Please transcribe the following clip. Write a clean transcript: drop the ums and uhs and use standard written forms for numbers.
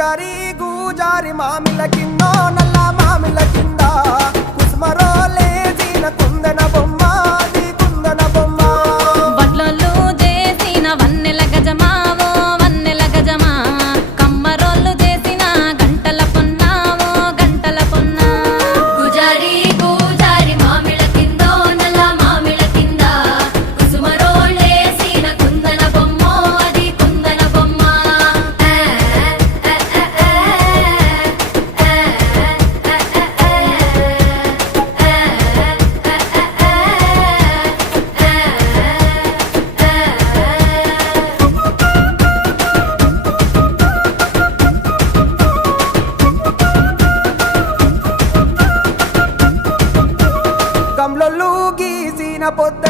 పూజారి గూజారి మామిల కిందో నల్ల మామిల కింద కుసుమరోలేసిన కుందన బొమ్మ అది కుందన బొమ్మ వడ్లలు చేసిన వన్నెల గజమావో వన్నెల గజమా కమ్మరోళ్ళు చేసిన గంటల పొన్నావో గంటల పొన్నా పూజారి గూజారి మామిళ్ళ కిందో నల్ల మామిళ్ళ కింద కుసుమరోలేసిన కుందన బొమ్మ అది కుందన బొమ్మ గమ్లొల్లు గీసిన పొద్ద